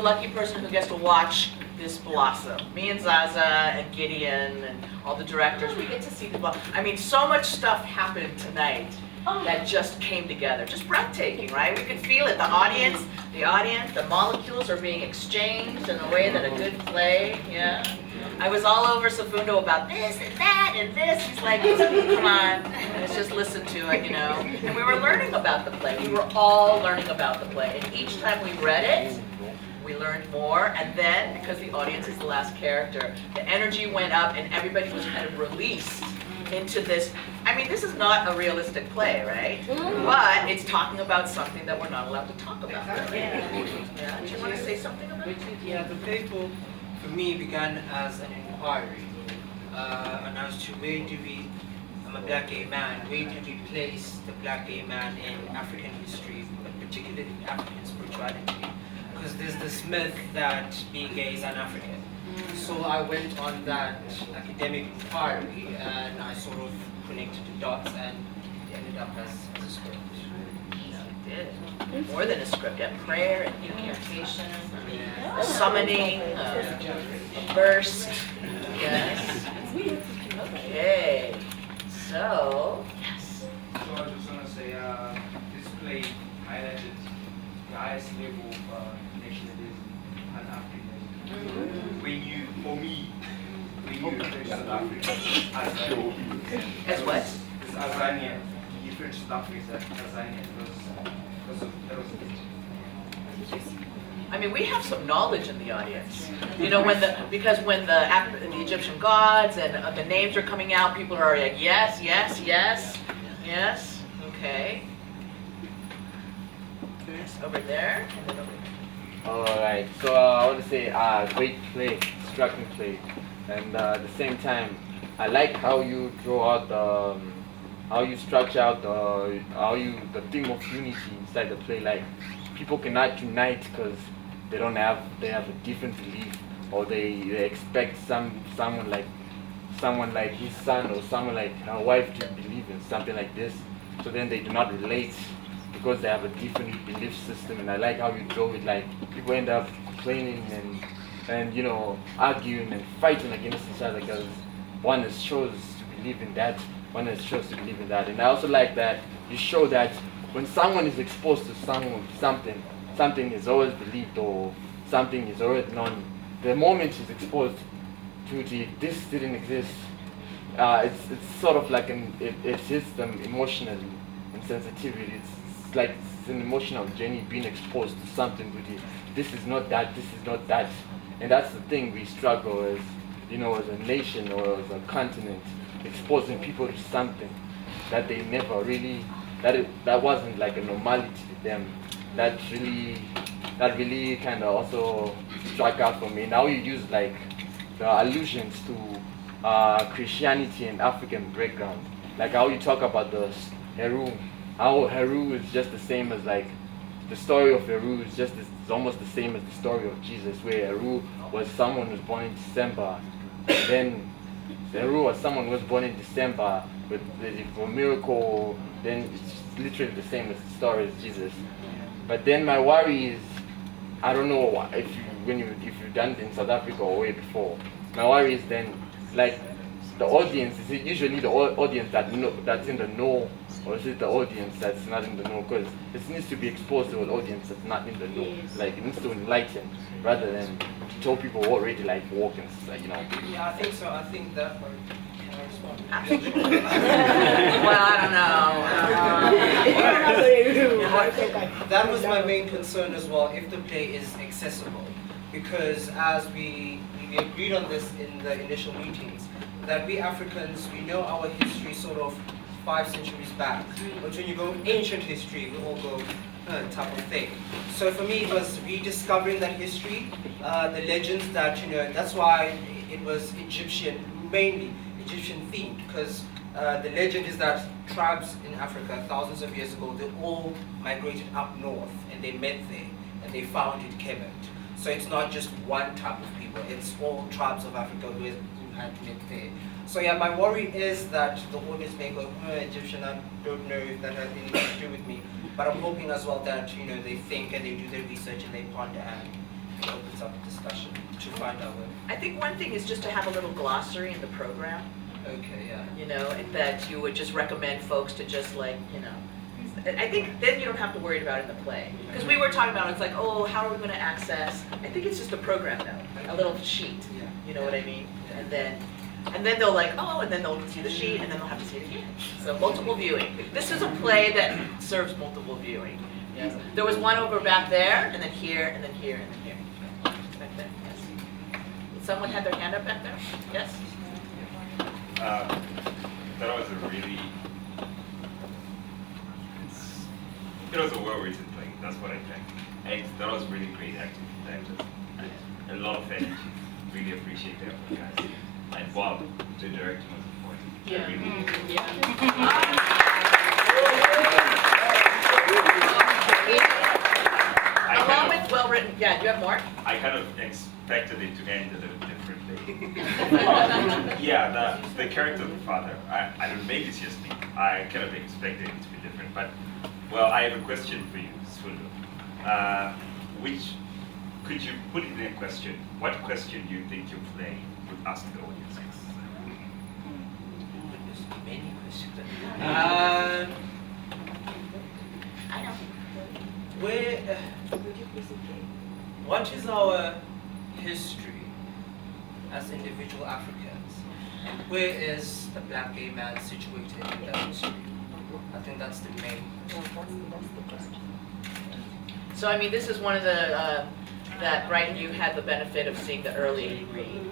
lucky person who gets to watch this blossom. Me and Zaza and Gideon and all the directors, we get to see the blossom. I mean, so much stuff happened tonight that just came together. Just breathtaking, right? We could feel it. The audience, the molecules are being exchanged in a way that a good play, yeah. I was all over Safundo about this and that and this. He's like, come on, let's just listen to it, you know. And we were learning about the play. We were all learning about the play. And each time we read it, we learned more. And then, because the audience is the last character, the energy went up and everybody was kind of released into this. I mean, this is not a realistic play, right? But it's talking about something that we're not allowed to talk about. Right? Yeah. Do you want to say something about it? Yeah, the play for me began as an inquiry, and as to where do we, I'm a black gay man, where do we place the black gay man in African history, but particularly African spirituality? Because there's this myth that being gay is un-African. So I went on that academic inquiry and I sort of connected the dots and it ended up as a script. Yeah, it did. More than a script, a prayer and incantation, a summoning, a burst. Yes. Okay. So, yes. So I just want to say, this play highlighted the highest level of nationalism and Africanism. When you, for me, when you refer to South Africa as As what? As Tanzania, you refer to South Africa as Tanzania because that was it. I mean, we have some knowledge in the audience. You know, when the Egyptian gods and the names are coming out, people are like, yes, yes, yes, yes. Okay. Yes, over there. And then over there. Alright, so I want to say great play, striking play, and at the same time, I like how you draw out how you structure out the theme of unity inside the play. Like people cannot unite because they have a different belief, or they expect someone like his son or someone like her wife to believe in something like this, so then they do not relate because they have a different belief system. And I like how you draw it, like people end up complaining and you know, arguing and fighting against each other because one is chose to believe in that, one is chose to believe in that. And I also like that you show that when someone is exposed to something is always believed or something is already known. The moment she's exposed to this didn't exist, it's sort of like it hits them emotionally and sensitivity. It's like it's an emotional journey being exposed to something with it. This is not that, this is not that. And that's the thing we struggle as, you know, as a nation or as a continent, exposing people to something that they never really, that wasn't like a normality to them. That really kind of also struck out for me. Now you use like the allusions to Christianity and African background, like how you talk about the Heru, how Heru is just the same as like the story of Heru is just it's almost the same as the story of Jesus, where Heru was someone who was born in December, and then Heru was someone who was born in December with for a miracle. Then it's literally the same as the story as Jesus. But then my worry is, I don't know if you've done it in South Africa or way before. My worry is then, like, the audience, is it usually the audience that's in the know, or is it the audience that's not in the know? Because it needs to be exposed to an audience that's not in the know. Like, it needs to enlighten, rather than tell people who already like walk and, you know. Yeah, I think so. I think that. Well, I don't know. That was my main concern as well, if the play is accessible. Because as we agreed on this in the initial meetings, that we Africans, we know our history sort of 5 centuries back. But when you go ancient history, we all go type of thing. So for me, it was rediscovering that history, the legends that, you know, that's why it was Egyptian, mainly Egyptian themed, because the legend is that tribes in Africa thousands of years ago, they all migrated up north and they met there and they founded Kemet. So it's not just one type of people, it's all tribes of Africa who had met there. So yeah, my worry is that the audience may go, Egyptian, I don't know if that has anything to do with me. But I'm hoping as well that, you know, they think and they do their research and they ponder and opens up discussion to find our way. I think one thing is just to have a little glossary in the program, Okay, yeah. you know, and that you would just recommend folks to just like, you know, I think then you don't have to worry about it in the play. Because we were talking about, it's like, oh, how are we going to access? I think it's just a program though, a little sheet, you know what I mean? And then they'll like, oh, and then they'll see the sheet, and then they'll have to see it again. So multiple viewing. This is a play that serves multiple viewing. Yes. There was one over back there, and then here, and then here, and then here. Back there, yes. Someone had their hand up back there? Yes? That was a really, it was a well-written play, that's what I think. And that was really great acting. A lot of energy. Really appreciate that one, guys. And Bob, the director was important. Yeah. Along with well-written, yeah, you have more? I kind of expected it to end a little differently. Yeah, the character of the father, I don't, maybe it's just me. I kind of expected it to be different, but, well, I have a question for you, Swindle. Could you put it in a question? What question do you think your play would ask the audience? Many questions. I know. What is our history as individual Africans? And where is the black gay man situated in that history? I think that's the main. So I mean, this is one of the, that, right, you had the benefit of seeing the early read.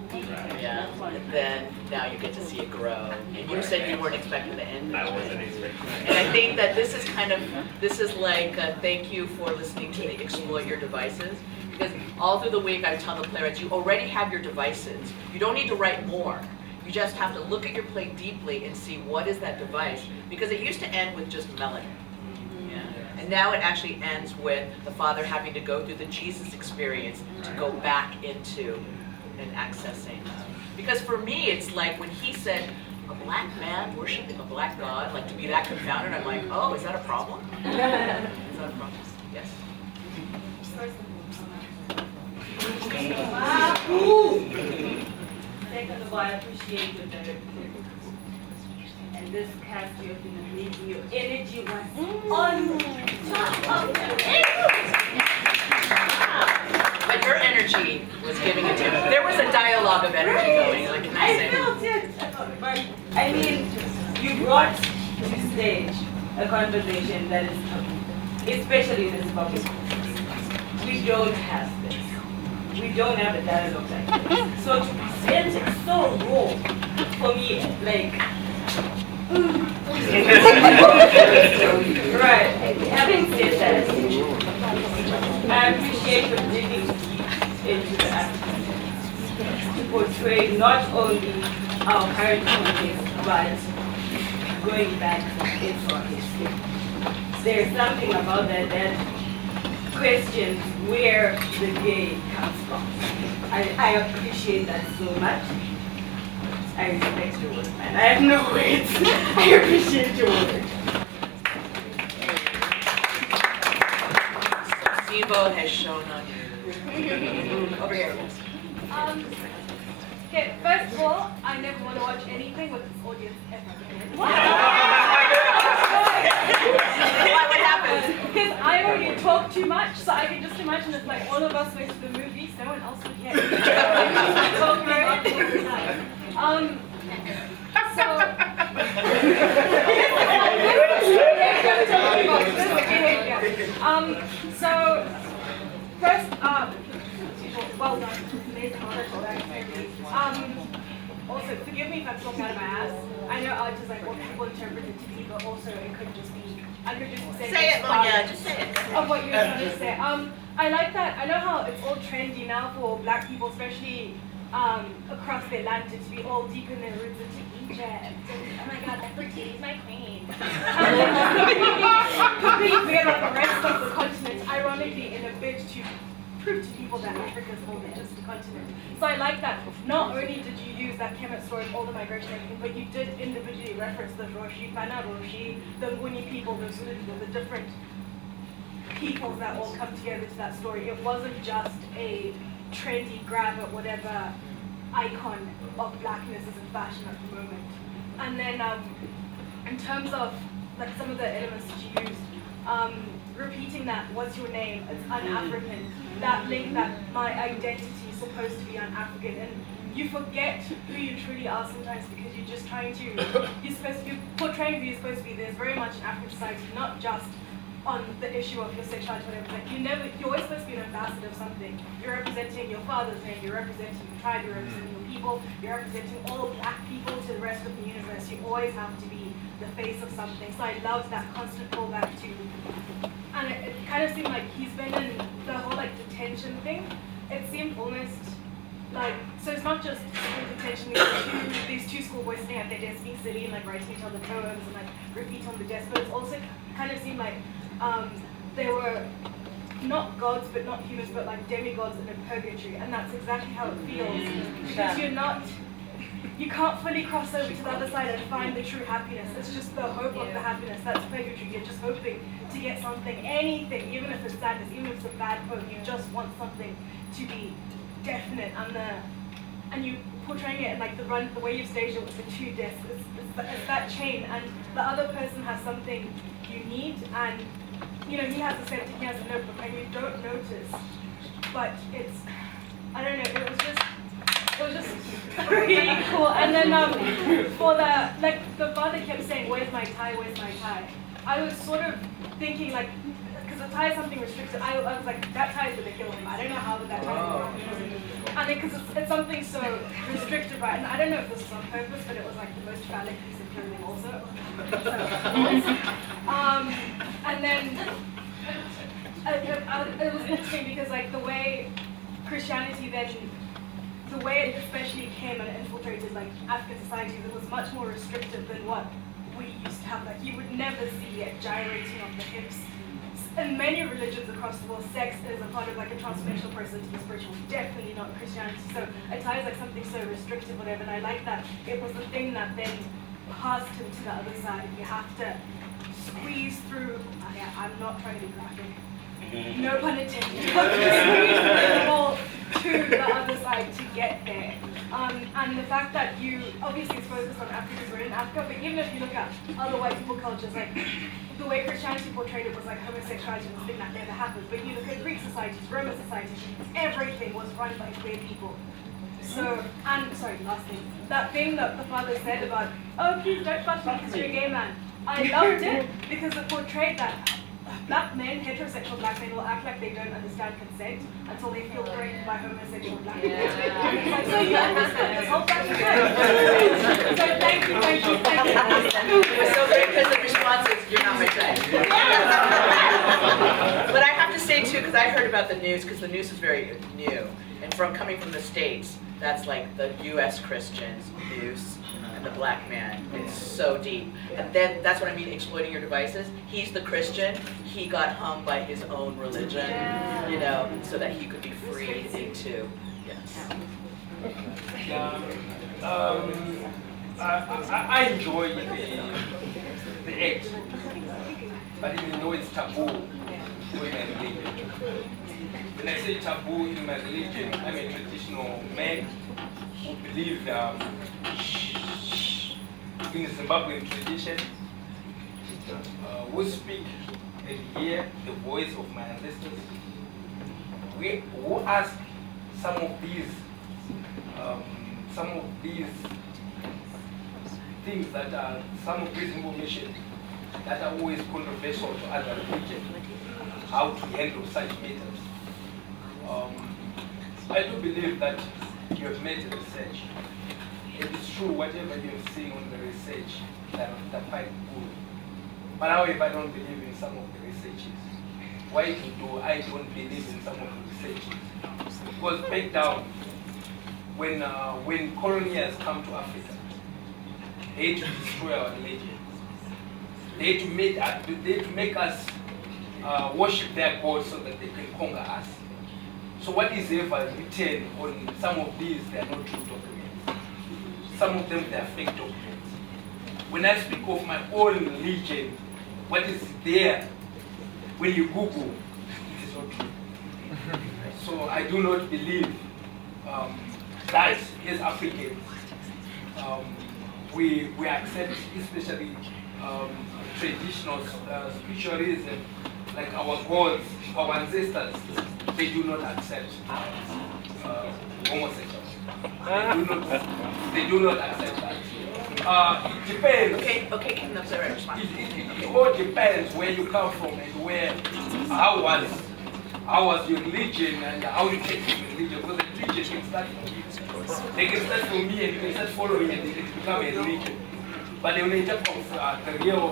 Yeah, and then now you get to see it grow. And you said you weren't expecting the end. I wasn't expecting And I think that this is kind of, this is like a thank you for listening to the Exploit Your Devices. Because all through the week I tell the playwrights, you already have your devices. You don't need to write more. You just have to look at your play deeply and see what is that device. Because it used to end with just melody. Yeah. And now it actually ends with the father having to go through the Jesus experience to go back into and accessing. Because for me, it's like when he said, a black man worshiping a black God, like to be that confounded, I'm like, oh, is that a problem? Is that a problem? Yes. Second of all, I appreciate your direction. And this cast, you have been amazing. Your energy was on top of the But your energy was giving it to him. There was a dialogue of energy going, like, can I say? I felt it. But, I mean, you brought to stage a conversation that is taboo, especially in the Zimbabwe context. We don't have this. We don't have a dialogue like this. So to present it so raw, for me, like, right. Having said that, I appreciate your digging deep into the acting to portray not only our current context, but going back into our history. There's something about that questions where the gay comes from. I appreciate that so much. I respect your work, man. I have no words. I appreciate your work. Sibo has shown on you. Over here. Okay, first of all, I never want to watch anything with this audience ever again. What happened? Because I already talk too much, so I can just imagine if like all of us went to the movies, no one else would hear me. Talking about all the time. So first, well done. Amazing article, also, forgive me if I'm talking out of my ass. I know art is like what people interpret it to be, but also it could just be, I could just say it, Monia, just say it. Of what you're trying to say. I like that. I know how it's all trendy now for black people, especially across the Atlantic, to be all deep in their roots into Egypt. And, oh my God, Nefertiti is my queen. Completely forget about the rest of the continent, ironically, in a bid to prove to people that Africa's all the innocent continent. So I like that. Not only did you use that Kemet story, all the migration and everything, but you did individually reference the Roshi, Fana Roshi, the Nguni people, the Zulu people, the different peoples that all come together to that story. It wasn't just a trendy grab at whatever icon of blackness is in fashion at the moment. And then in terms of like some of the elements that you used, repeating that, what's your name, it's un-African, that link that my identity is supposed to be un-African, and you forget who you truly are sometimes because you're just trying to, you're portraying who you're supposed to be. There's very much an African society, not just on the issue of your sexuality, whatever. Like you're always supposed to be an ambassador of something. You're representing your father's name, you're representing your tribe, you're representing your people, you're representing all black people to the rest of the universe. You always have to be the face of something. So I love that constant callback to, and it kind of seemed like he's been in the whole like detention thing. It seemed almost like, so it's not just in detention, these two schoolboys sitting at their desk being silly and like writing each other poems and like graffiti on the desk, but it also kind of seemed like they were not gods, but not humans, but like demigods in a purgatory, and that's exactly how it feels, because you can't fully cross over to the other side and find the true happiness. It's just the hope of the happiness, that's purgatory. You're just hoping to get something, anything, even if it's sadness, even if it's a bad hope, you just want something to be definite, and you portraying it in like the way you've staged it with the two desks, it's that chain, and the other person has something you need, and you know, he has a septic, he has a notebook, and you don't notice, but it's, I don't know, it was just really cool. And then for the father kept saying, where's my tie, where's my tie? I was sort of thinking like, because the tie is something restricted, I was like, that tie is going to kill him. I don't know how that tie is going to kill him. And then because it's something so restricted, right? And I don't know if this was on purpose, but it was like the most phallic piece of clothing also. And then it was interesting because like the way Christianity then, the way it especially came and infiltrated like African societies, it was much more restrictive than what we used to have. Like you would never see it gyrating of the hips. In many religions across the world, sex is a part of like a transformational process to the spiritual, definitely not Christianity. So a tie is like something so restrictive, whatever, and I like that it was the thing that then passed him to the other side. You have to squeeze through, I'm not trying to be graphic, no pun intended, you have to squeeze through the wall to the other side to get there. And the fact that you, obviously it's focused on Africa because we're in Africa, but even if you look at other white people cultures, like the way Christianity portrayed it was like homosexuality was a thing that never happened, but you look at Greek societies, Roman societies, everything was run by queer people. So, and sorry, last thing, that thing that the father said about, oh please don't fuck me because you're a gay man, I loved it because it portrayed that black men, heterosexual black men, will act like they don't understand consent until they feel threatened by homosexual black men. It's like, so you understand this whole fucking thing. So thank you. It was so great because the response is, you're not my type. But I have to say too, because I heard about the news, because the news is very new, and coming from the States, that's like the U.S. Christians news. And the black man, it's so deep. And then that's what I mean, exploiting your devices. He's the Christian, he got hung by his own religion, you know, so that he could be freed into, yes. I enjoy the act, but even though it's taboo in my religion. When I say taboo in my religion, I'm a traditional man who believes in the Zimbabwean tradition, who speak and hear the voice of my ancestors, who ask some of these things that are, some of this information that are always controversial to other religions, how to handle such matters. I do believe that you have made research. It is true, whatever you have seen on the research, that are quite good. But however, I don't believe in some of the researches. Why do I don't believe in some of the researches? Because back down, when colonials come to Africa, they had to destroy our religion. They had to make us worship their gods so that they can conquer us. So what is ever written on some of these, they are not true documents. Some of them, they are fake documents. When I speak of my own religion, what is there, when you Google, it is not true. So I do not believe that as Africans, we accept especially traditional spiritualism, like our gods, our ancestors, they do not accept homosexuality. They do not accept that. It depends. Okay, no, sorry, respond. It all depends where you come from and how was your religion and how you take your religion. Because the religion can start from you. They can start from me and you can start following and they can become a religion. But when you talk of the real,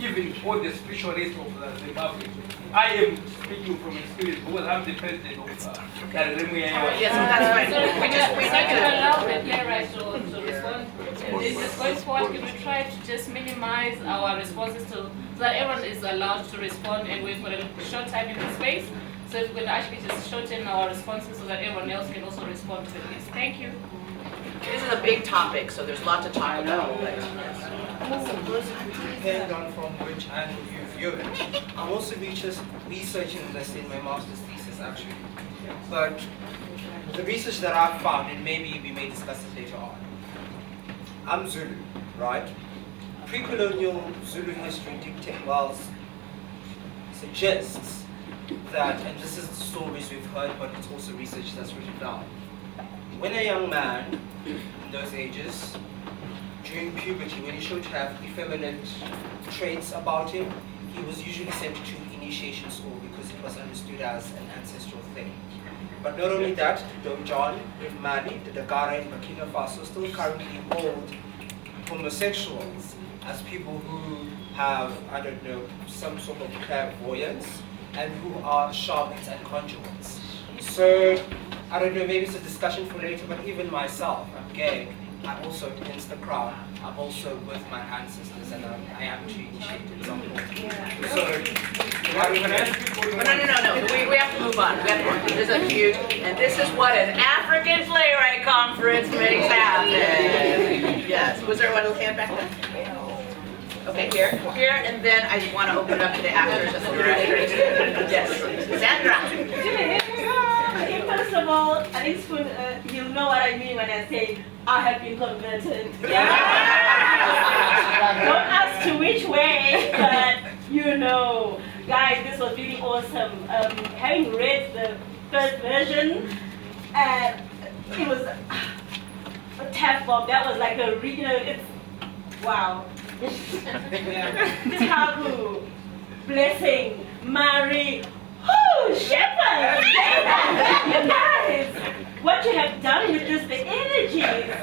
even all the spiritualists of Zimbabwe, I am speaking from experience because I'm the president of Yes, that's right. We to allow the playwright to respond. And just going forward, can we try to just minimize our responses so that everyone is allowed to respond and we've got a short time in the space. So if we could actually just shorten our responses so that everyone else can also respond to the piece. Thank you. This is a big topic, so there's a lot to talk about. Depending on from which angle you view it. I'm also researching this in my master's thesis actually. But the research that I've found, and maybe we may discuss it later on. I'm Zulu, right? Pre-colonial Zulu history suggests that, and this is the stories we've heard, but it's also research that's written down. When a young man in those ages, during puberty, when he showed to have effeminate traits about him, he was usually sent to initiation school because it was understood as an ancestral thing. But not only that, Don John in Mali, the Dagara in Burkina Faso still currently hold homosexuals as people who have, I don't know, some sort of clairvoyance and who are shamans and conjurers. So, I don't know, maybe it's a discussion for later, but even myself, I'm gay. I'm also against the crown. I'm also with my ancestors, and I am to initiate example. So, No. We have to move on. This is a huge, and this is what an African playwright conference makes happen. Yes. Was there one little hand back there? Okay, here, and then I want to open it up to the actors and the directors. Yes, Sandra. First of all, I think you'll know what I mean when I say I have been converted. Yeah. Don't ask to which way, but you know. Guys, this was really awesome. Having read the first version, it was a tap bomb. That was like a it's wow. Tabu, blessing, Mary. Oh, Shepherd! You guys, what you have done with this, the energies,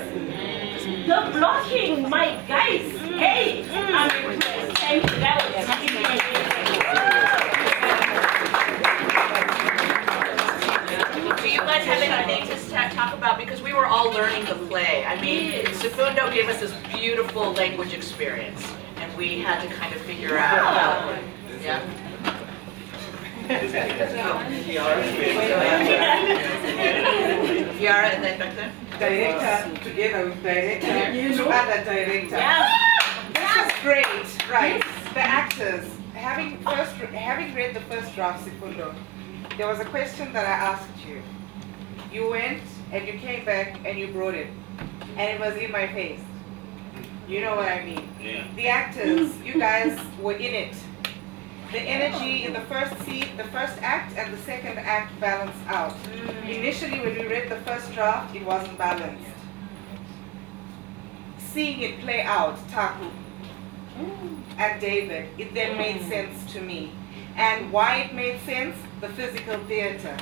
the blocking, my guys. Hey, I'm impressed. Thank you. That was really amazing. Do you guys have anything to talk about? Because we were all learning the play. I mean, Sifundo gave us this beautiful language experience, and we had to kind of figure out. Yeah. Yara, and then back there. Director, together with director, two other directors. Yes. This is great, right? The actors, having read the first draft, Sifundo, there was a question that I asked you. You went and you came back and you brought it, and it was in my face. You know what I mean? Yeah. The actors, you guys were in it. The energy in the first scene, the first act and the second act balanced out. Initially, when we read the first draft, it wasn't balanced. Seeing it play out, Taku and David, it then made sense to me. And why it made sense? The physical theater.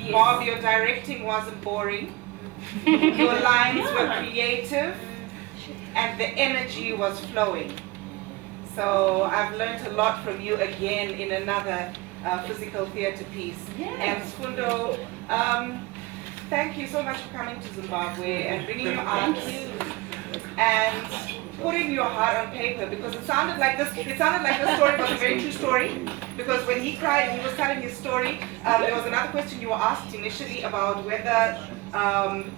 Yes. Bob, your directing wasn't boring. Your lines were creative, and the energy was flowing. So I've learned a lot from you again in another physical theater piece. Yes. And Sifundo, thank you so much for coming to Zimbabwe and bringing your art and putting your heart on paper, because it sounded like this story was a very true story. Because when he cried and he was telling his story, there was another question you were asked initially about whether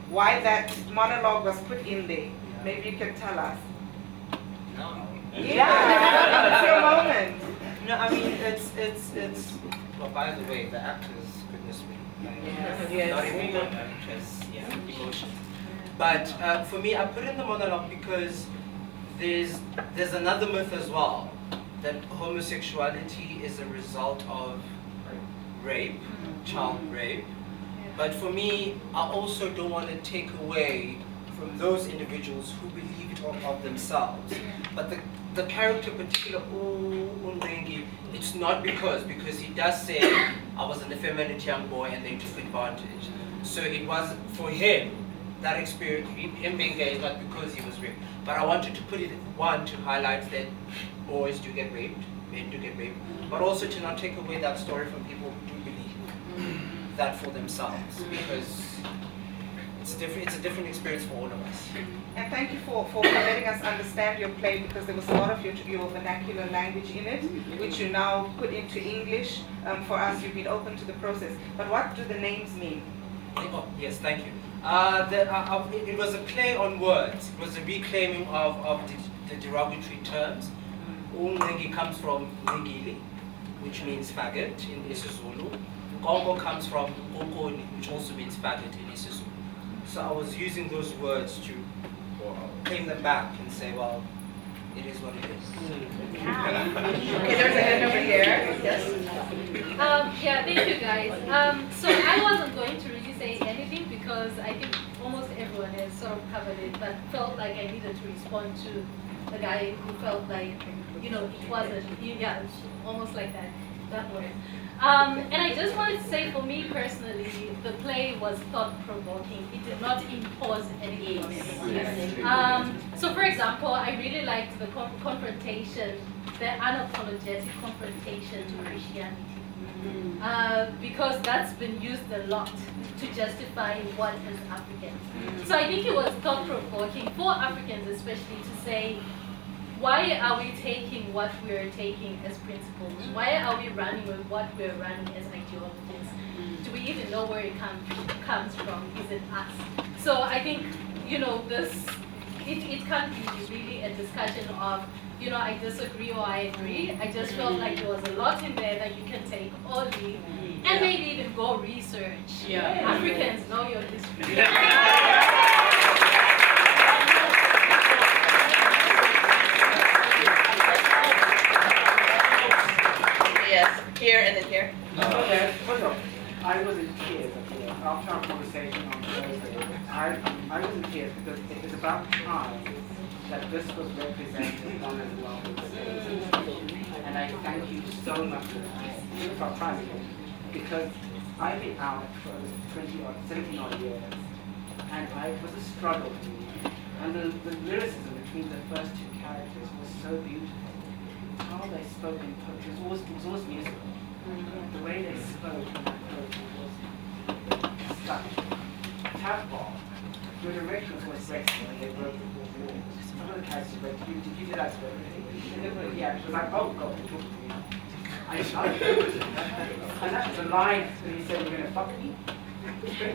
why that monologue was put in there. Maybe you can tell us. Yeah, it's your moment. No, I mean, it's, well, by the way, the actors, goodness me, not everyone has emotions. But for me, I put in the monologue because there's another myth as well, that homosexuality is a result of rape, child rape. But for me, I also don't want to take away from those individuals who believe it of themselves. But the character, particular Unrengi, it's not because he does say, I was an effeminate young boy and they took advantage. So it was for him, that experience, him being gay, not because he was raped. But I wanted to put it, one, to highlight that boys do get raped, men do get raped, but also to not take away that story from people who do believe that for themselves, because it's a different experience for all of us. And thank you for letting us understand your play, because there was a lot of your vernacular language in it, which you now put into English. For us, you've been open to the process. But what do the names mean? Oh, yes, thank you. It was a play on words. It was a reclaiming of the derogatory terms. Unrengi comes from Ngili, which means faggot in isiZulu. Gongo comes from Ngokoni, which also means faggot in isiZulu. So I was using those words to claim them back and say, well, it is what it is. Okay, there's a hand over here. Yes. Yeah, thank you guys. So I wasn't going to really say anything because I think almost everyone has sort of covered it, but felt like I needed to respond to the guy who felt like, you know, it wasn't, yeah, it's almost like that way. And I just wanted to say, for me personally, the play was thought-provoking. It did not impose anything on anyone. So for example, I really liked the confrontation, the unapologetic confrontation to Christianity. Because that's been used a lot to justify what is African. So I think it was thought-provoking for Africans especially to say, why are we taking what we're taking as principles? Why are we running with what we're running as ideologies? Do we even know where it comes from? Is it us? So I think, you know, it can't be really a discussion of, you know, I disagree or I agree. I just felt like there was a lot in there that you can take or leave, and maybe even go research. Africans know your history. Yes, here and then here. I was in tears after our conversation on Thursday. I was in tears because it was about time that this was represented on a global stage. And I thank you so much for that, because I've been out for 17 odd years, and it was a struggle for me. And the lyricism between the first two characters was so beautiful. How they spoke in poetry, it was always musical. The way they spoke in that poetry was such. Tadpole, your direction was always graceful and they broke the fourth wall. Some of the characters were like, you did that to everything. Yeah, she was like, oh God, talk to me. I know. And that was a line that he said, we're going to fuck me. They say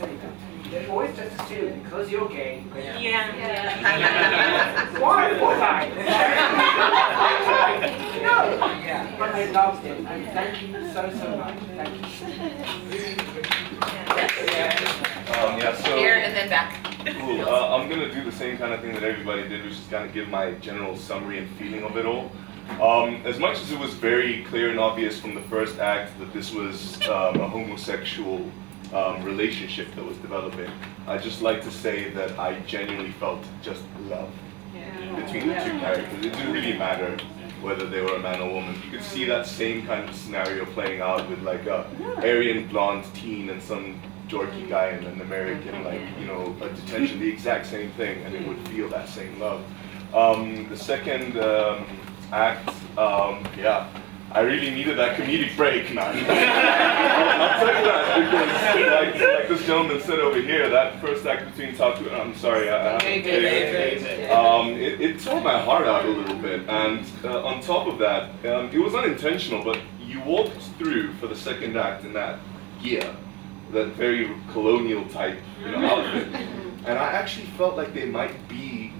that. They always just assume because you're gay. Why was I? No. But I loved it, and thank you so much. Thank you. So here and then back. Cool. I'm gonna do the same kind of thing that everybody did, which is kind of give my general summary and feeling of it all. As much as it was very clear and obvious from the first act that this was a homosexual relationship that was developing, I'd just like to say that I genuinely felt just love between the two characters. It didn't really matter whether they were a man or woman. You could see that same kind of scenario playing out with like a Aryan blonde teen and some dorky guy in an American, like, you know, a detention, the exact same thing, and it would feel that same love. The second act, yeah, I really needed that comedic break, man. I'll tell you that, because like this gentleman said over here, that first act between Taku, I'm sorry, it tore my heart out a little bit, and on top of that, it was unintentional, but you walked through for the second act in that gear, that very colonial type, you know, outfit, and I actually felt like they might be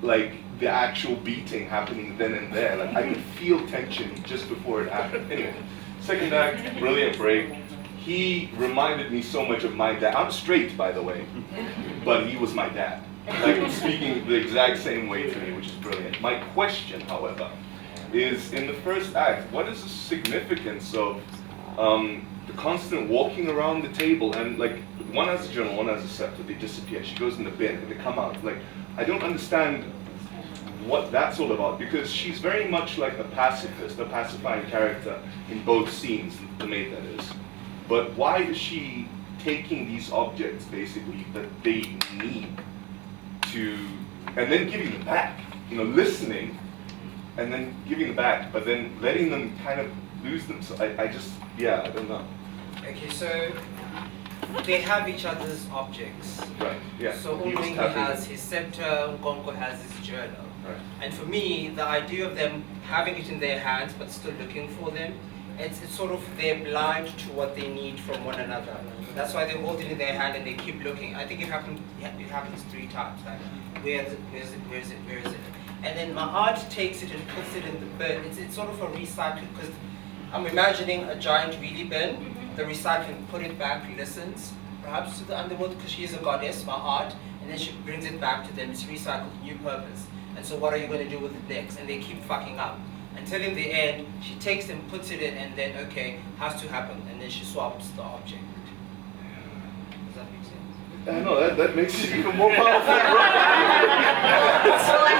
like the actual beating happening then and there. Like I could feel tension just before it happened. Anyway, second act, brilliant break. he reminded me so much of my dad. I'm straight, by the way, but he was my dad. Like speaking the exact same way to me, which is brilliant. My question, however, is in the first act, what is the significance of the constant walking around the table, and like one has a journal, one has a scepter, they disappear, she goes in the bin, and they come out. Like, I don't understand what that's all about, because she's very much like a pacifist, a pacifying character in both scenes, the maid that is. But why is she taking these objects, basically, that they need to, and then giving them back? You know, listening, and then giving them back, but then letting them kind of lose themselves. I just, yeah, I don't know. Okay, so they have each other's objects. Right, yeah. So Umlingi has his scepter, Nkonko has his journal. Right. And for me, the idea of them having it in their hands but still looking for them, it's sort of they're blind to what they need from one another. That's why they hold it in their hand and they keep looking. I think it happens 3 times. Like, where is it? And then my art takes it and puts it in the bin. It's sort of a recycling, because I'm imagining a giant wheelie bin. The recycling, put it back, listens, perhaps to the underworld, because she is a goddess, my art, and then she brings it back to them. It's recycled, new purpose. And so what are you going to do with it next? And they keep fucking up. Until in the end, she takes them, puts it in, and then, okay, has to happen. And then she swaps the object. Does that make sense? I know, that makes it even more powerful. So I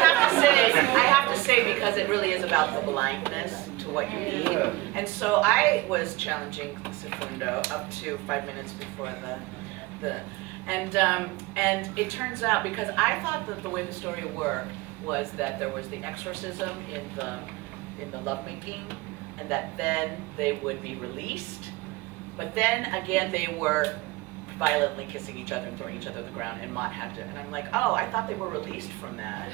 have to say, because it really is about the blindness to what you need. And so I was challenging Sifundo up to 5 minutes before and it turns out, because I thought that the way the story worked was that there was the exorcism in the lovemaking, and that then they would be released, but then again they were violently kissing each other and throwing each other to the ground, and Mott had to, and I'm like, oh, I thought they were released from that.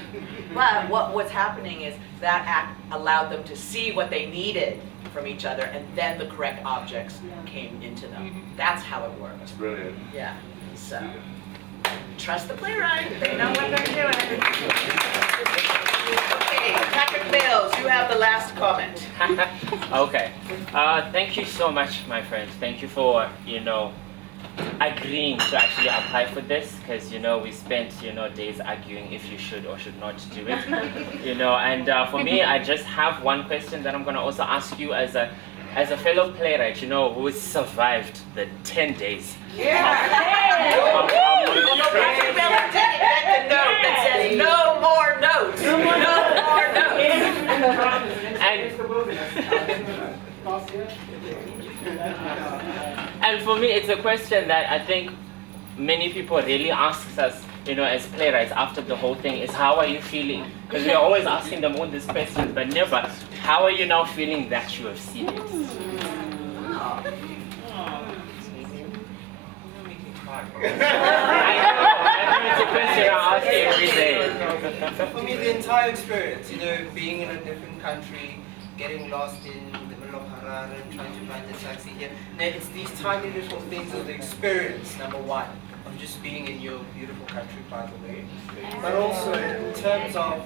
But what's happening is that act allowed them to see what they needed from each other, and then the correct objects came into them. That's how it works. That's brilliant. Yeah, so trust the playwright, they know what they're doing. Okay, Patrick Mills, you have the last comment. Okay, thank you so much, my friends. Thank you for, agreeing to actually apply for this, because we spent days arguing if you should or should not do it. And for me, I just have one question that I'm going to also ask you as a fellow playwright, who has survived the 10 days. Patrick Miller did invent the note that says no more notes. No more notes. And for me, it's a question that I think many people really ask us, as playwrights after the whole thing, is how are you feeling? Because we're always asking them all these questions, but never, how are you now feeling that you have seen it? I know, it's a question I ask every day. For me, the entire experience, being in a different country, getting lost in the middle of Harare and trying to find the taxi here. It's these tiny little things of the experience, number one, of just being in your beautiful country, by the way. But also, in terms of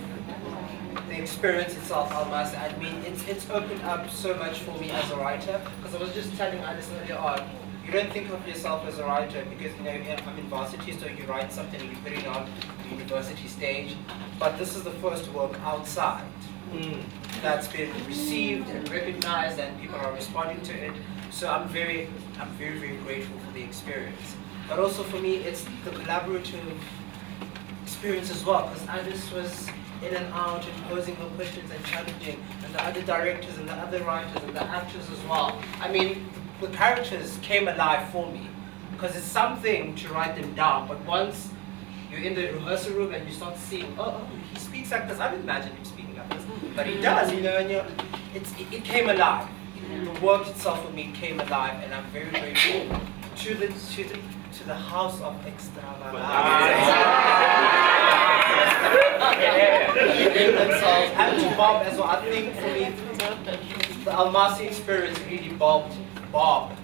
the experience itself, Almasi, I mean, it's opened up so much for me as a writer, because I was just telling Alison earlier on, you don't think of yourself as a writer because, I'm in varsity, so you write something and you put it on the university stage. But this is the first work outside that's been received and recognized, and people are responding to it. So I'm very, very grateful for the experience. But also for me, it's the collaborative experience as well, because Alice was in and out and posing her questions and challenging, and the other directors and the other writers and the actors as well. I mean, the characters came alive for me, because it's something to write them down, but once you're in the rehearsal room and you start seeing, oh, he speaks like this. I didn't imagine him speaking like this, but he does, and it came alive. The work itself for me came alive, and I'm very grateful to the house of extravaganza. Themselves, and to Bob as well. I think for me, the Almasi experience really Bob helped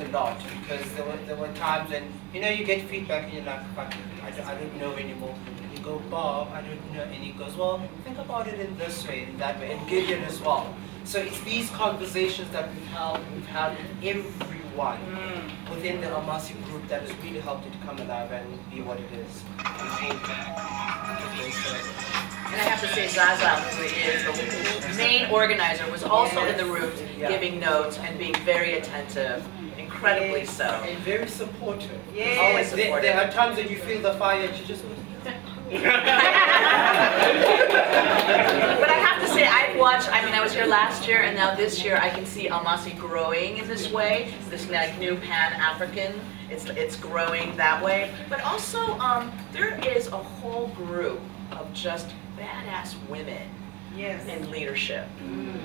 a lot, because there were times when you get feedback and you're like, fuck, I don't know anymore. And you go, Bob, I don't know, and he goes, well, think about it in this way, in that way, and Gideon as well. So it's these conversations that we've had with everyone within the Almasi group that has really helped it come alive and be what it is. And I have to say, Zaza, who is the main organizer, was also in the room giving notes and being very attentive, incredibly so. And very supportive. Yes. Always supportive. There are times when you feel the fire and you just But I have to say, I've watched, I mean, I was here last year, and now this year I can see Almasi growing in this way, this like new Pan-African, it's growing that way. But also, there is a whole group of just badass women in leadership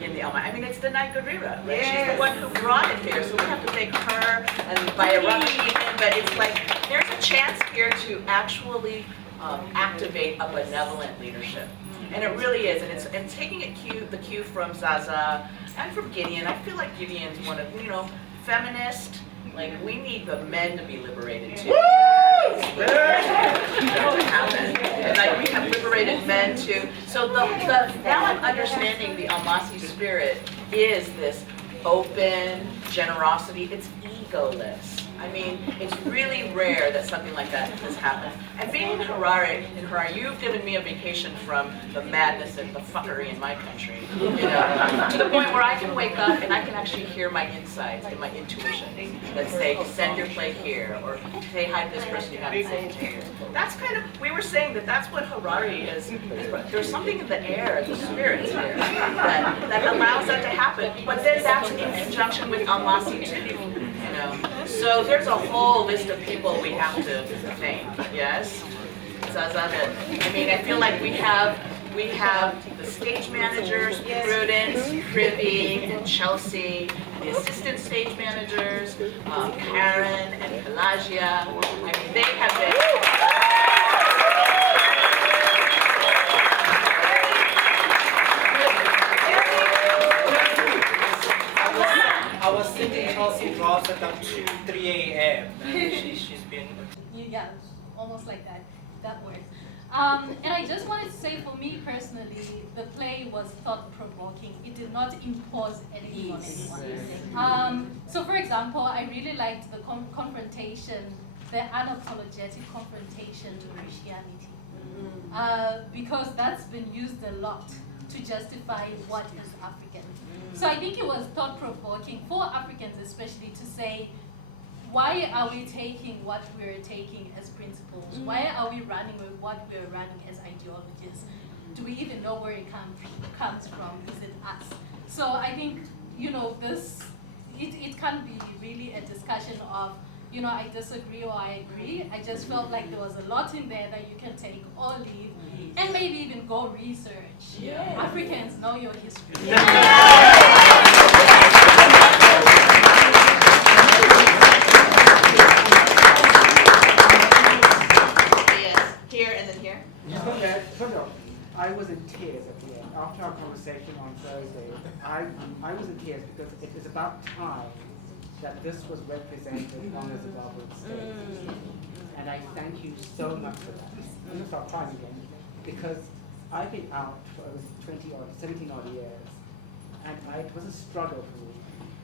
in the Almasi. I mean, it's the Nigerira, right? She's the one who brought it here, so we have to thank her and Bayarami even, but it's like, there's a chance here to actually activate a benevolent leadership. And it really is, and it's taking the cue from Zaza and from Gideon. I feel like Gideon's one of, feminist, like we need the men to be liberated too. And like we have liberated men too. So now I'm understanding the Almasi spirit is this open generosity. It's egoless. I mean, it's really rare that something like that has happened. And being in Harare, you've given me a vacation from the madness and the fuckery in my country, to the point where I can wake up and I can actually hear my insides and my intuition that say, send your plate here, or say hi to this person you haven't said to here. That's kind of, we were saying that's what Harare is. There's something in the air, the spirits here, that allows that to happen. But then that's in conjunction with Almasi too. So there's a whole list of people we have to thank, yes? Zaza, I mean, I feel like we have the stage managers, Prudence, Privy, and Chelsea, the assistant stage managers, Karen and Pelagia. I mean, they have been... I was thinking Chelsea drops at like 2, 3 a.m. She's been... Yeah, almost like that works. And I just wanted to say, for me personally, the play was thought-provoking. It did not impose anything on anyone. So for example, I really liked the confrontation, the unapologetic confrontation to Christianity. Because that's been used a lot to justify what is African. So I think it was thought-provoking for Africans especially to say, why are we taking what we're taking as principles? Why are we running with what we're running as ideologies? Do we even know where it comes from? Is it us? So I think, it can be really a discussion of, I disagree or I agree. I just felt like there was a lot in there that you can take or leave, and maybe even go research. Africans, know your history. Here and then here. I was in tears at the end. After our conversation on Thursday, I was in tears because it was about time that this was represented on the Zimbabwean stage. And I thank you so much for that. I'm going to start crying again because I've been out for over 17 odd years, and it was a struggle for me.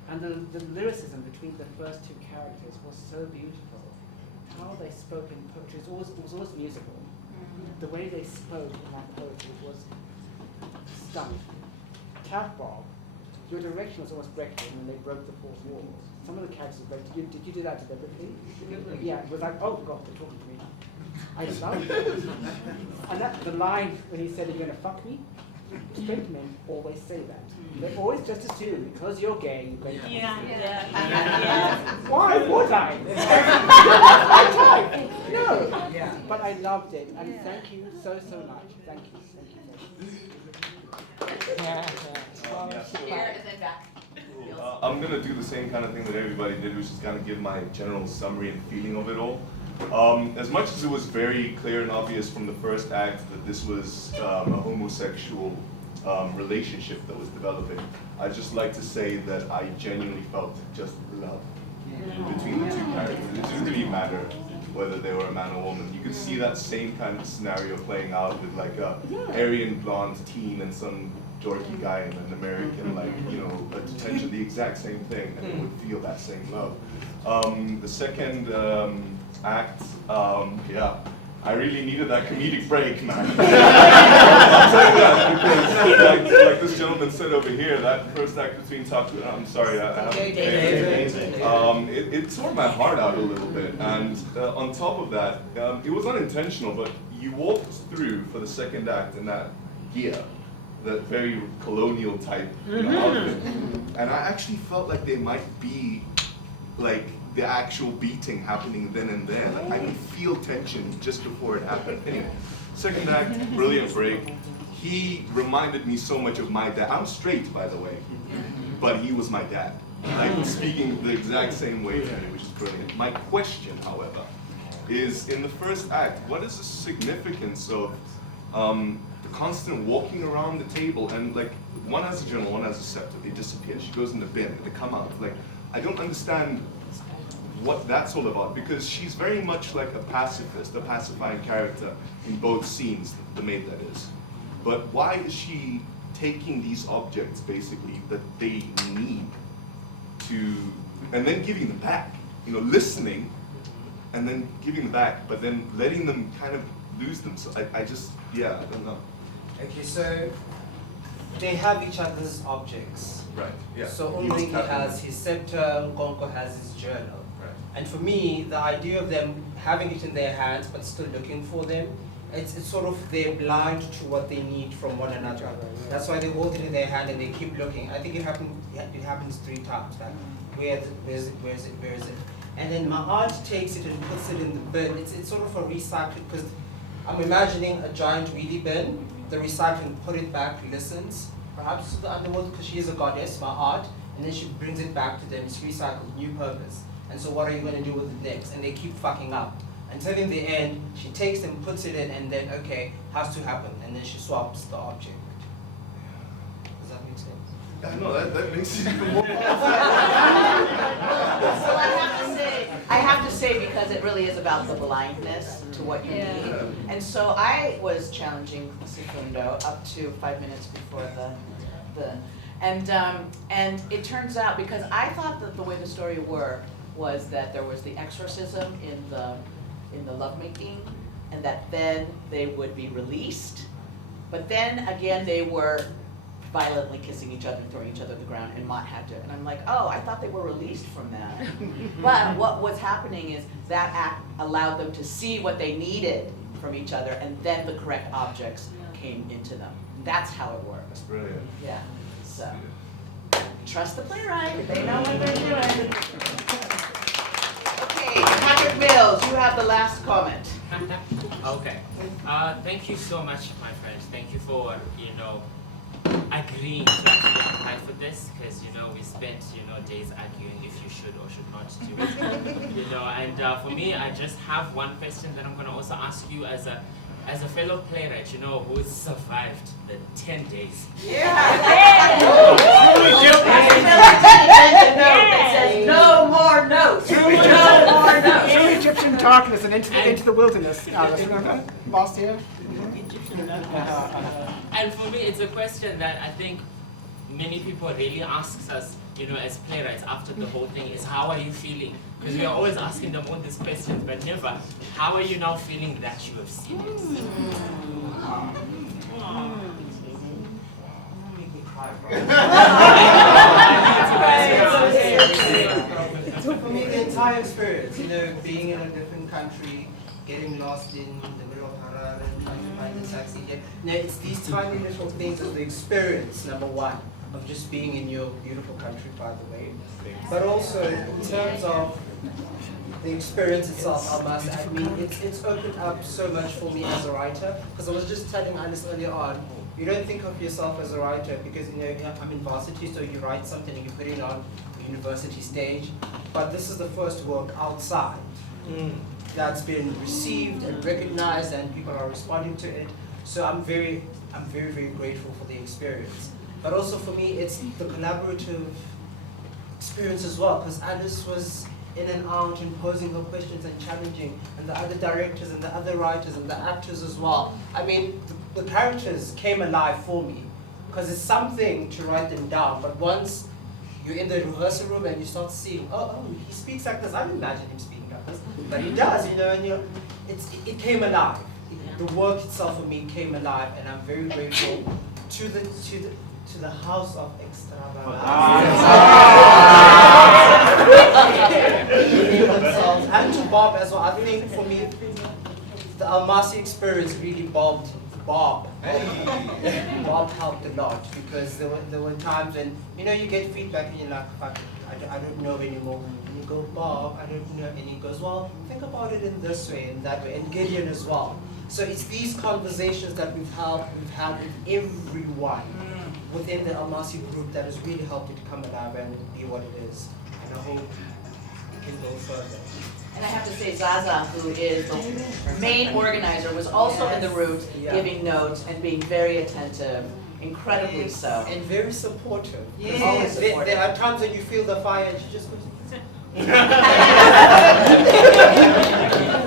And the lyricism between the first two characters was so beautiful. How they spoke in poetry, it was always musical. The way they spoke in that poetry was stunning. Cat Bob, your direction was almost breathtaking when they broke the fourth wall. Some of the characters broke. Did you do that deliberately? Yeah, it was like, oh God, they're talking to me. I loved it. And the line when he said, "Are you gonna fuck me?" Straight men always say that. They always just assume because you're gay, you're going to fuck me. Why would I? That's my type. No. Yeah. But I loved it, and thank you so much. Thank you. Here and then back. I'm going to do the same kind of thing that everybody did, which is kind of give my general summary and feeling of it all. As much as it was very clear and obvious from the first act that this was a homosexual relationship that was developing, I'd just like to say that I genuinely felt just love between the two characters. It didn't really matter whether they were a man or woman. You could see that same kind of scenario playing out with like a Aryan blonde teen and some dorky guy and an American, like, you know, a detention, the exact same thing, and they would feel that same love. The second act, yeah, I really needed that comedic break, man. I'll tell you that, because like this gentleman said over here, that first act between Taku, I'm sorry, I haven't it tore my heart out a little bit, and on top of that, it was unintentional, but you walked through for the second act in that gear, that very colonial type, you know, outfit, and I actually felt like there might be like the actual beating happening then and there. Like, I could feel tension just before it happened. Anyway, second act, brilliant break. He reminded me so much of my dad. I'm straight, by the way, but he was my dad. Like, speaking the exact same way to me, which is brilliant. My question, however, is in the first act, what is the significance of the constant walking around the table, and like, one has a journal, one has a scepter, they disappear, she goes in the bin, they come out. Like, I don't understand what that's all about, because she's very much like a pacifist, a pacifying character in both scenes, the maid that is. But why is she taking these objects, basically, that they need to, and then giving them back? You know, listening, and then giving them back, but then letting them kind of lose them. So I just, yeah, I don't know. Okay, so they have each other's objects. Right, yeah. So Umlingi has his scepter, Nkonko has his journal. Right. And for me, the idea of them having it in their hands but still looking for them, it's sort of they're blind to what they need from one another. That's why they hold it in their hand and they keep looking. I think it happens 3 times. Like, where is it? And then my aunt takes it and puts it in the bin. It's sort of a recycling, because I'm imagining a giant wheelie bin, the recycling, put it back, listens, perhaps to the underworld, because she is a goddess, my aunt, and then she brings it back to them, it's recycled, new purpose. And so what are you going to do with it next? And they keep fucking up. Until in the end, she takes them, puts it in, and then, okay, has to happen, and then she swaps the object. Does that make sense? No, that makes it even more powerful. So I have to say, because it really is about the blindness to what you need. And so I was challenging Sefundo up to 5 minutes before and it turns out, because I thought that the way the story worked was that there was the exorcism in the lovemaking, and that then they would be released, but then again they were violently kissing each other and throwing each other to the ground, and Mott had to, and I'm like, oh, I thought they were released from that. But what was happening is that act allowed them to see what they needed from each other, and then the correct objects came into them. That's how it works. That's brilliant. Yeah, so trust the playwright, they know what they're doing. Okay, Patrick Mills, you have the last comment. Okay. Thank you so much, my friends. Thank you for, agreeing to actually apply for this, because, we spent, days arguing if you should or should not do it. And for me, I just have one question that I'm going to also ask you as a fellow playwright, who's survived the 10 days. No more notes. Through Egyptian darkness and into the wilderness. Last year. And for me, it's a question that I think many people really asks us, as playwrights after the whole thing, is how are you feeling? Because we are always asking them all these questions, but never, how are you now feeling that you have seen it? For me, the entire experience, being in a different country, getting lost in the middle of Harar and trying to find the taxi. It's these tiny little things of the experience, number one, of just being in your beautiful country, by the way. But also, in terms of the experience itself, Almasi, I mean, it's opened up so much for me as a writer, because I was just telling Alice earlier on, you don't think of yourself as a writer because, I'm in varsity, so you write something and you put it on the university stage. But this is the first work outside that's been received and recognized, and people are responding to it. So I'm very, very grateful for the experience. But also for me, it's the collaborative experience as well, because Alice was in and out and posing her questions and challenging, and the other directors and the other writers and the actors as well. I mean, the characters came alive for me. because it's something to write them down, but once you're in the rehearsal room and you start seeing, oh, he speaks like this. I didn't imagine him speaking like this, but he does, you know, and it came alive. The work itself for me came alive, and I'm very grateful to the House of Extravaganza and to Bob as well. I think for me, the Almasi experience really Bob helped a lot, because there were times when, you know, you get feedback and you're like, fuck, I don't know anymore. And you go, Bob, I don't know. And he goes, well, think about it in this way and that way. And Gideon as well. So it's these conversations that we've had with everyone within the Almasi group that has really helped it to come alive and be what it is. And I hope it can go further. And I have to say, Zaza, who is the main organizer, was also in the room giving notes and being very attentive, incredibly so. And very supportive. Yes. Always supportive. There are times when you feel the fire and she just goes, but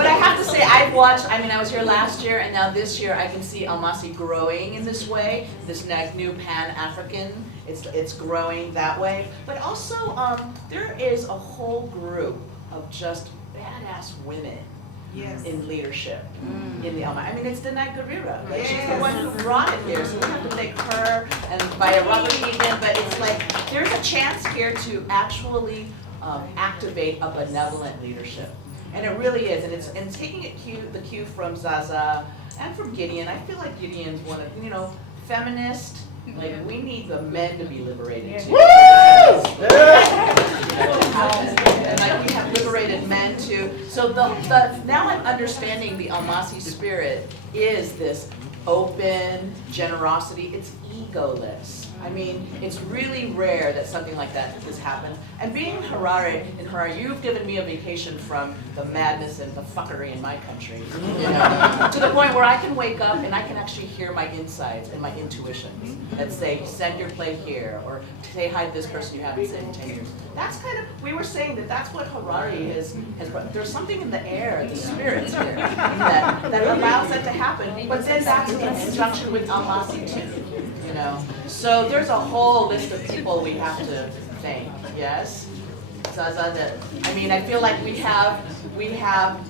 I have to say, I've watched, I mean, I was here last year, and now this year I can see Almasi growing in this way, this new Pan-African, it's growing that way. But also, there is a whole group of just badass women in leadership in the Almasi. I mean, it's Danai Gurira, right? She's the one who brought it here, so we have to thank her and Vaya Rubberhegan, but it's like, there's a chance here to actually activate a benevolent leadership. And it really is, and it's taking the cue from Zaza and from Gideon. I feel like Gideon's one of, you know, feminist. Like, we need the men to be liberated too. And like, we have liberated men too. So now I'm understanding the Almasi spirit is this open generosity. It's egoless. I mean, it's really rare that something like that has happened. And being in Harare, you've given me a vacation from the madness and the fuckery in my country, you know, to the point where I can wake up and I can actually hear my insides and my intuitions that say, send your plate here, or say hi to this person you haven't seen in 10 years. That's kind of, we were saying that's what Harare has brought. There's something in the air, the spirits here, that allows that to happen. But then that's in conjunction with Almasi too. You know, so there's a whole list of people we have to thank. Yes, Zaza. I mean, I feel like we have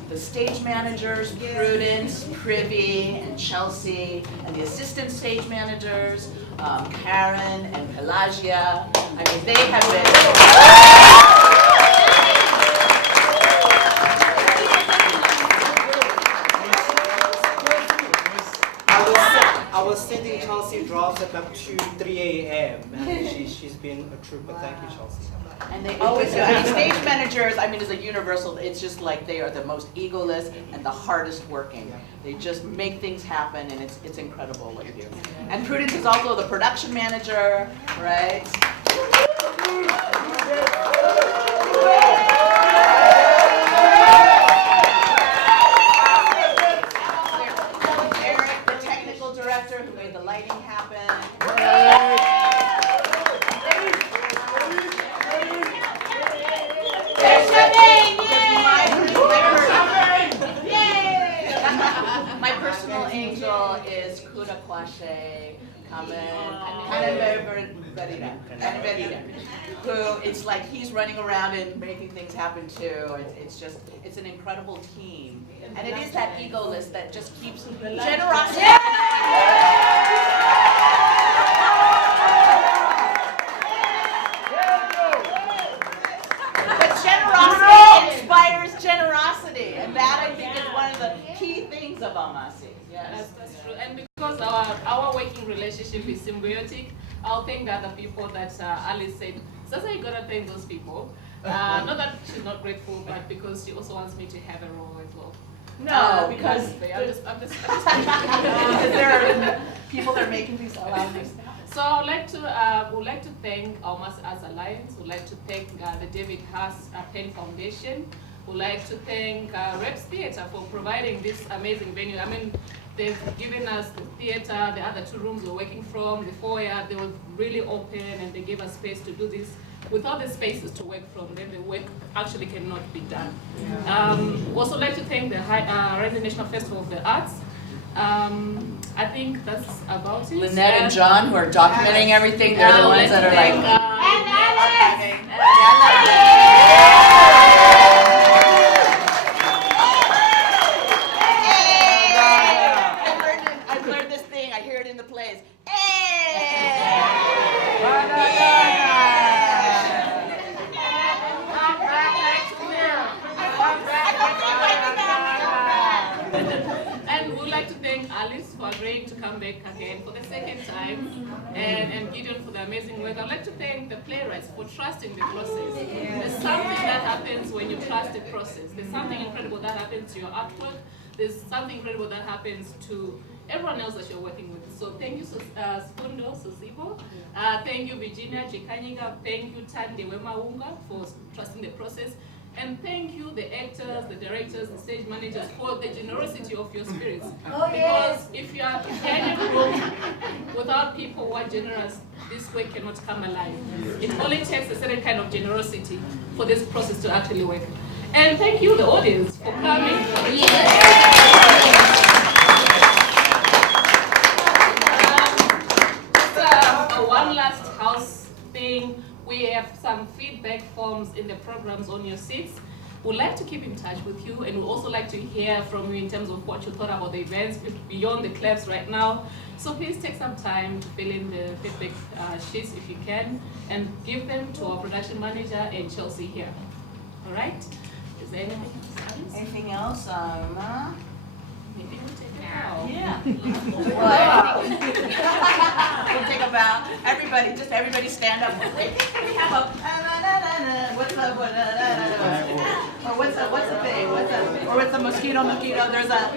the stage managers, Prudence, Privy, and Chelsea, and the assistant stage managers, Karen and Pelagia. I mean, they have been. I was sending Chelsea drafts at like 2, 3 a.m. and she's been a trooper. Thank you, Chelsea. And they always do. I mean, stage managers, I mean, is a universal, it's just like they are the most egoless and the hardest working. They just make things happen, and it's incredible what you do. And Prudence is also the production manager, right? Eric, the technical director who made the lighting happen. My personal angel is Kuna Kwashe Kaneberida, who it's like he's running around and making things happen too. It's an incredible team. And it is that egoless that just keeps generosity. But generosity inspires generosity, and that I think is one of the key things of Almasi. Yes, that's true. And because our working relationship is symbiotic, I'll thank the other people that Alice said. Sasa, you gotta thank those people. Not that she's not grateful, but because she also wants me to have a role as well. No, because I'm just because there are people that are making these allowing these. So I would like to thank Almasi as Alliance. Would like to thank the David Haas Penn Foundation. Would like to thank Reps Theatre for providing this amazing venue. I mean, they've given us the theatre, the other 2 rooms we're working from, the foyer. They were really open, and they gave us space to do this. Without the spaces to work from, then the work actually cannot be done. Also like to thank the Rwanda National Festival of the Arts. I think that's about it. Lynette and John, who are documenting everything, they're the ones that are like. I've learned this thing. I hear it in the plays. And we'd like to thank Alice for agreeing to come back again for the second time, and Gideon for the amazing work. I'd like to thank the playwrights for trusting the process. There's something that happens when you trust the process. There's something incredible that happens to your artwork. There's something incredible that happens to everyone else that you're working with. So thank you, Spundo Sosibo. Thank you, Virginia Chikanyinga. Thank you, Tande Wemaunga, for trusting the process. And thank you, the actors, the directors, the stage managers, for the generosity of your spirits. Because if you are in a room without people who are generous, this work cannot come alive. It only takes a certain kind of generosity for this process to actually work. And thank you, the audience, for coming. One last house thing. We have some feedback forms in the programs on your seats. We'd like to keep in touch with you, and we'd also like to hear from you in terms of what you thought about the events beyond the clubs right now. So please take some time to fill in the feedback sheets if you can, and give them to our production manager and Chelsea here. All right? Is there anything else? Anything else? Maybe we'll take a bow. Yeah. We'll take a bow. Everybody, just everybody stand up. We have a what's the thing? Or what's the mosquito? There's a